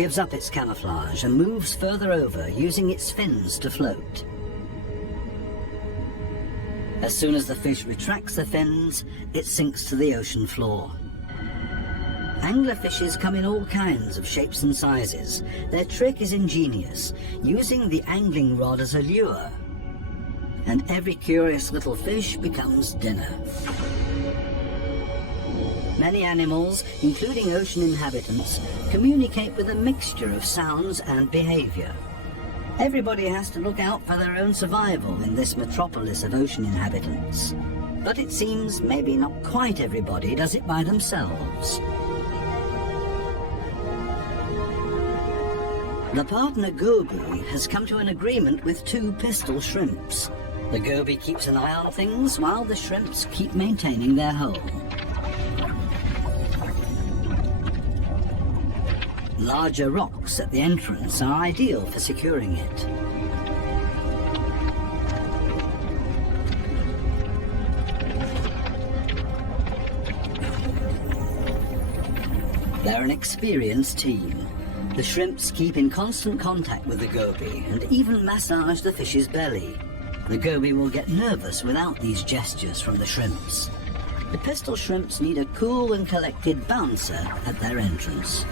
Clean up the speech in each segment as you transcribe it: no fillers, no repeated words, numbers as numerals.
gives up its camouflage and moves further over, using its fins to float. As soon as the fish retracts the fins, it sinks to the ocean floor. Anglerfishes come in all kinds of shapes and sizes. Their trick is ingenious, using the angling rod as a lure. And every curious little fish becomes dinner. Many animals, including ocean inhabitants, communicate with a mixture of sounds and behavior. Everybody has to look out for their own survival in this metropolis of ocean inhabitants. But it seems maybe not quite everybody does it by themselves. The partner goby has come to an agreement with two pistol shrimps. The goby keeps an eye on things while the shrimps keep maintaining their hole. Larger rocks at the entrance are ideal for securing it. They're an experienced team. The shrimps keep in constant contact with the goby and even massage the fish's belly. The goby will get nervous without these gestures from the shrimps. The pistol shrimps need a cool and collected bouncer at their entrance.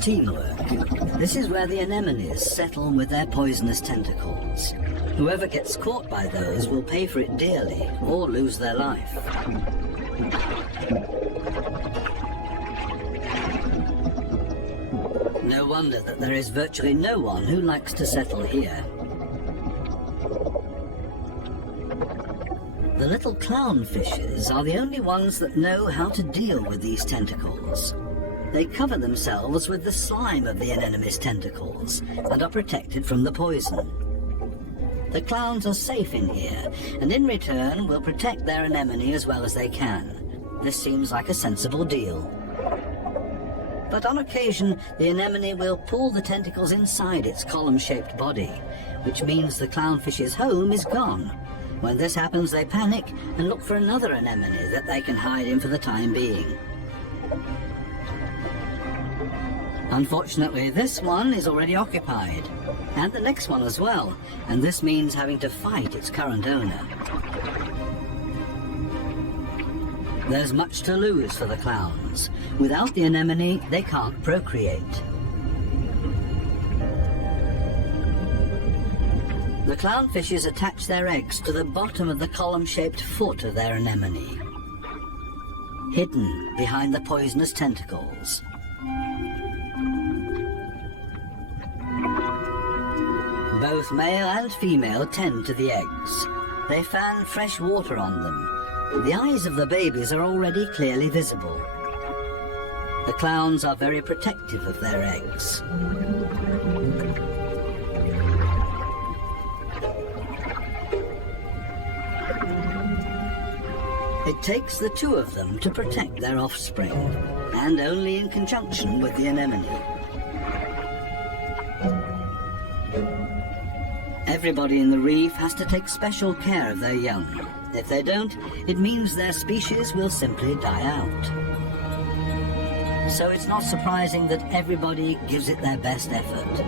Teamwork. This is where the anemones settle with their poisonous tentacles. Whoever gets caught by those will pay for it dearly or lose their life. No wonder that there is virtually no one who likes to settle here. The little clownfishes are the only ones that know how to deal with these tentacles. They cover themselves with the slime of the anemone's tentacles and are protected from the poison. The clowns are safe in here, and in return will protect their anemone as well as they can. This seems like a sensible deal. But on occasion, the anemone will pull the tentacles inside its column-shaped body, which means the clownfish's home is gone. When this happens, they panic and look for another anemone that they can hide in for the time being. Unfortunately, this one is already occupied, and the next one as well, and this means having to fight its current owner. There's much to lose for the clowns. Without the anemone, they can't procreate. The clownfishes attach their eggs to the bottom of the column-shaped foot of their anemone, hidden behind the poisonous tentacles. Both male and female tend to the eggs. They fan fresh water on them. The eyes of the babies are already clearly visible. The clowns are very protective of their eggs. It takes the two of them to protect their offspring, and only in conjunction with the anemone. Everybody in the reef has to take special care of their young. If they don't, it means their species will simply die out. So it's not surprising that everybody gives it their best effort.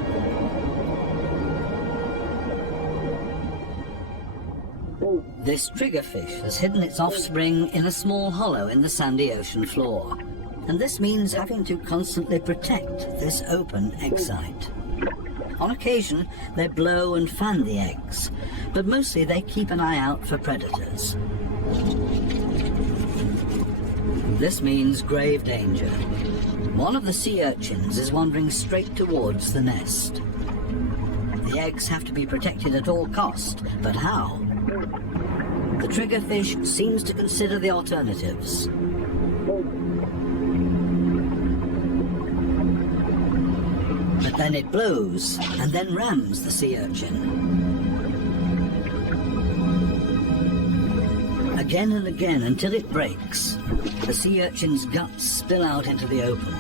This triggerfish has hidden its offspring in a small hollow in the sandy ocean floor, and this means having to constantly protect this open egg site. On occasion, they blow and fan the eggs, but mostly they keep an eye out for predators. This means grave danger. One of the sea urchins is wandering straight towards the nest. The eggs have to be protected at all cost, but how? The triggerfish seems to consider the alternatives. But then it blows, and then rams the sea urchin. Again and again until it breaks. The sea urchin's guts spill out into the open.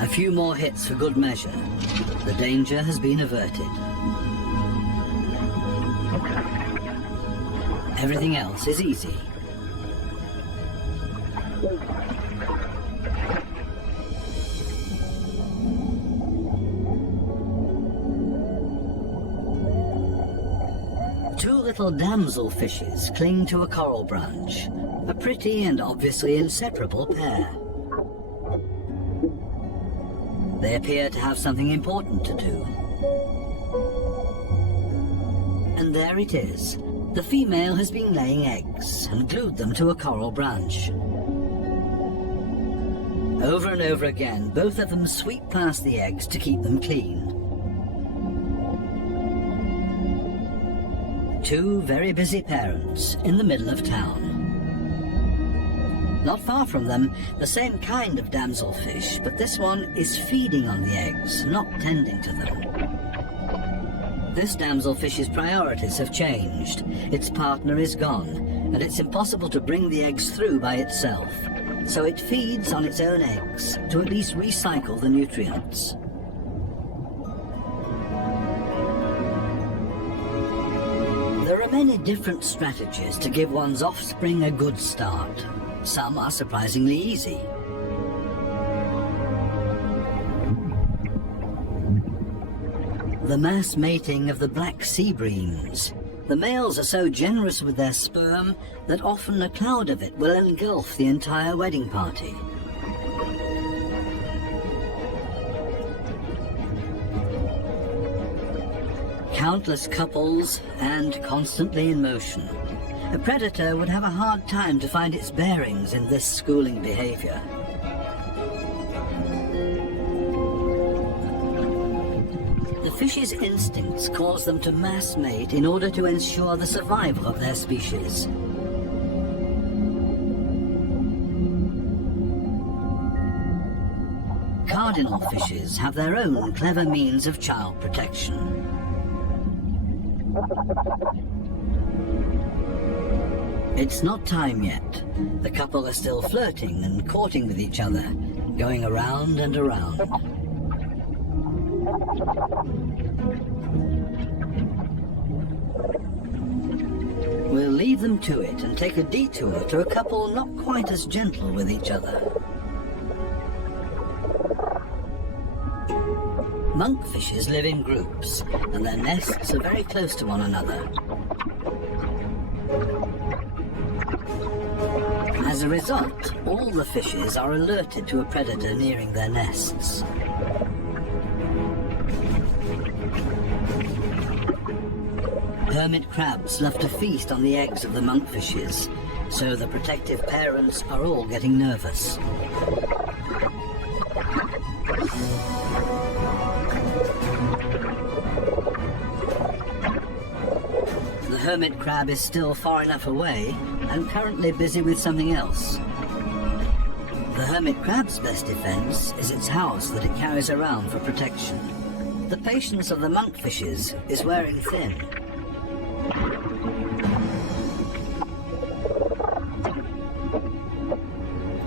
A few more hits for good measure. The danger has been averted. Everything else is easy. Two little damselfishes cling to a coral branch, a pretty and obviously inseparable pair. They appear to have something important to do. And there it is. The female has been laying eggs and glued them to a coral branch. Over and over again, both of them sweep past the eggs to keep them clean. Two very busy parents in the middle of town. Not far from them, the same kind of damselfish, but this one is feeding on the eggs, not tending to them. This damselfish's priorities have changed. Its partner is gone, and it's impossible to bring the eggs through by itself. So it feeds on its own eggs to at least recycle the nutrients. There are many different strategies to give one's offspring a good start. Some are surprisingly easy. The mass mating of the black sea breams. The males are so generous with their sperm that often a cloud of it will engulf the entire wedding party. Countless couples and constantly in motion. A predator would have a hard time to find its bearings in this schooling behavior. The fish's instincts cause them to mass mate in order to ensure the survival of their species. Cardinal fishes have their own clever means of child protection. It's not time yet. The couple are still flirting and courting with each other, going around and around. We'll leave them to it and take a detour to a couple not quite as gentle with each other. Monkfishes live in groups, and their nests are very close to one another. As a result, all the fishes are alerted to a predator nearing their nests. Hermit crabs love to feast on the eggs of the monkfishes, so the protective parents are all getting nervous. The hermit crab is still far enough away and currently busy with something else. The hermit crab's best defense is its house that it carries around for protection. The patience of the monkfishes is wearing thin.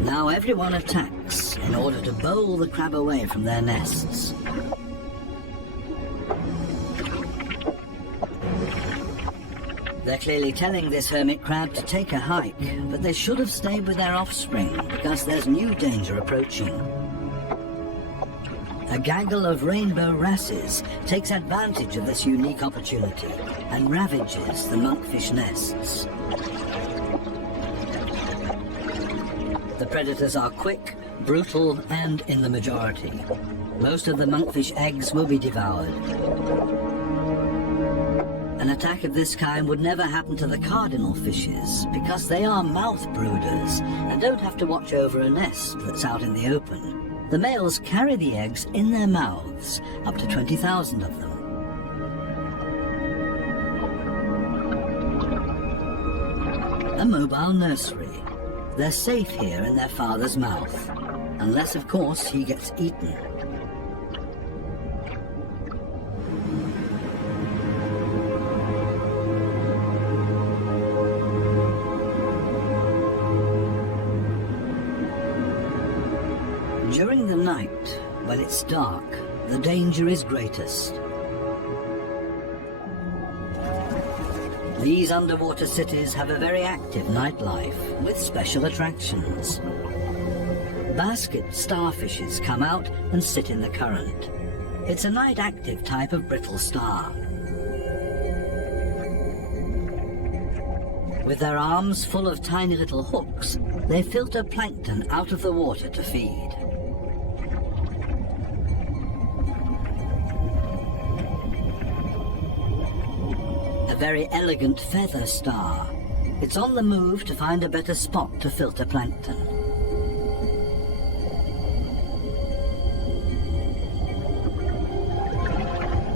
Now everyone attacks in order to bowl the crab away from their nests. They're clearly telling this hermit crab to take a hike, but they should have stayed with their offspring because there's new danger approaching. A gaggle of rainbow wrasses takes advantage of this unique opportunity and ravages the monkfish nests. The predators are quick, brutal, and in the majority. Most of the monkfish eggs will be devoured. An attack of this kind would never happen to the cardinal fishes because they are mouth brooders and don't have to watch over a nest that's out in the open. The males carry the eggs in their mouths, up to 20,000 of them. A mobile nursery. They're safe here in their father's mouth, unless, of course, he gets eaten. During the night, When it's dark, the danger is greatest. These underwater cities have a very active nightlife with special attractions. Basket starfishes come out and sit in the current. It's a night-active type of brittle star. With their arms full of tiny little hooks, they filter plankton out of the water to feed. A very elegant feather star. It's on the move to find a better spot to filter plankton.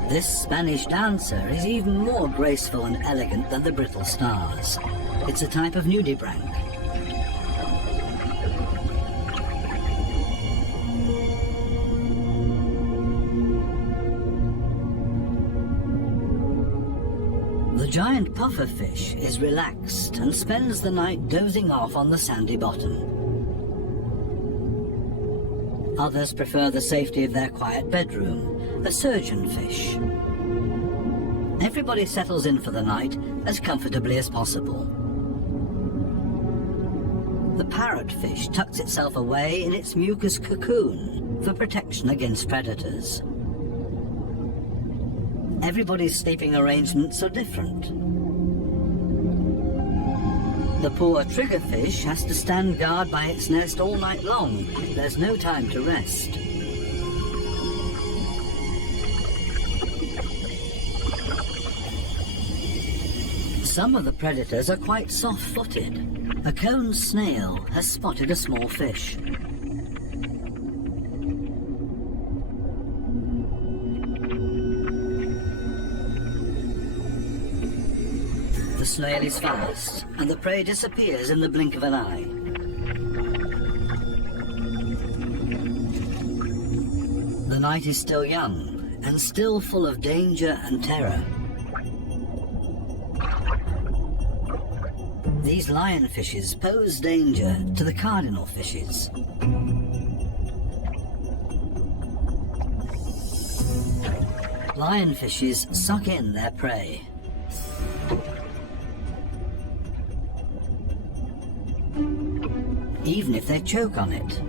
This Spanish dancer is even more graceful and elegant than the brittle stars. It's a type of nudibranch. The giant pufferfish is relaxed and spends the night dozing off on the sandy bottom. Others prefer the safety of their quiet bedroom, a surgeonfish. Everybody settles in for the night as comfortably as possible. The parrotfish tucks itself away in its mucus cocoon for protection against predators. Everybody's sleeping arrangements are different. The poor triggerfish has to stand guard by its nest all night long. There's no time to rest. Some of the predators are quite soft-footed. A cone snail has spotted a small fish. The snail is fast, and the prey disappears in the blink of an eye. The night is still young, and still full of danger and terror. These lionfishes pose danger to the cardinal fishes. Lionfishes suck in their prey. Even if they choke on it.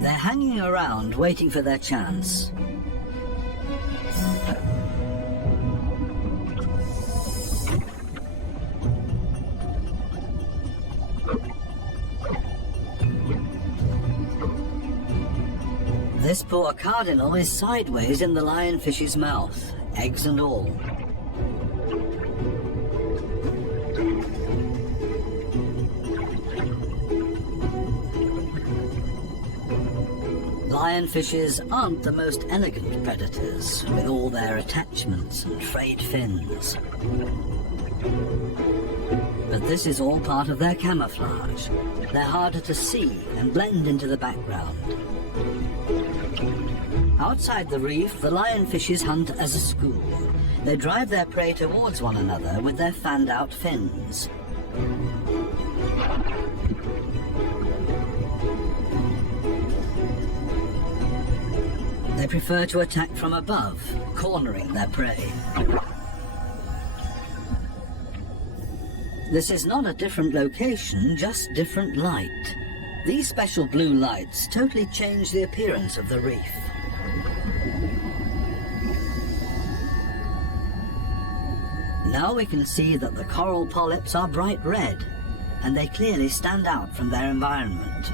They're hanging around waiting for their chance. This poor cardinal is sideways in the lionfish's mouth, eggs and all. Lionfishes aren't the most elegant predators, with all their attachments and frayed fins. But this is all part of their camouflage. They're harder to see and blend into the background. Outside the reef, the lionfishes hunt as a school. They drive their prey towards one another with their fanned-out fins. They prefer to attack from above, cornering their prey. This is not a different location, just different light. These special blue lights totally change the appearance of the reef. Now we can see that the coral polyps are bright red, and they clearly stand out from their environment.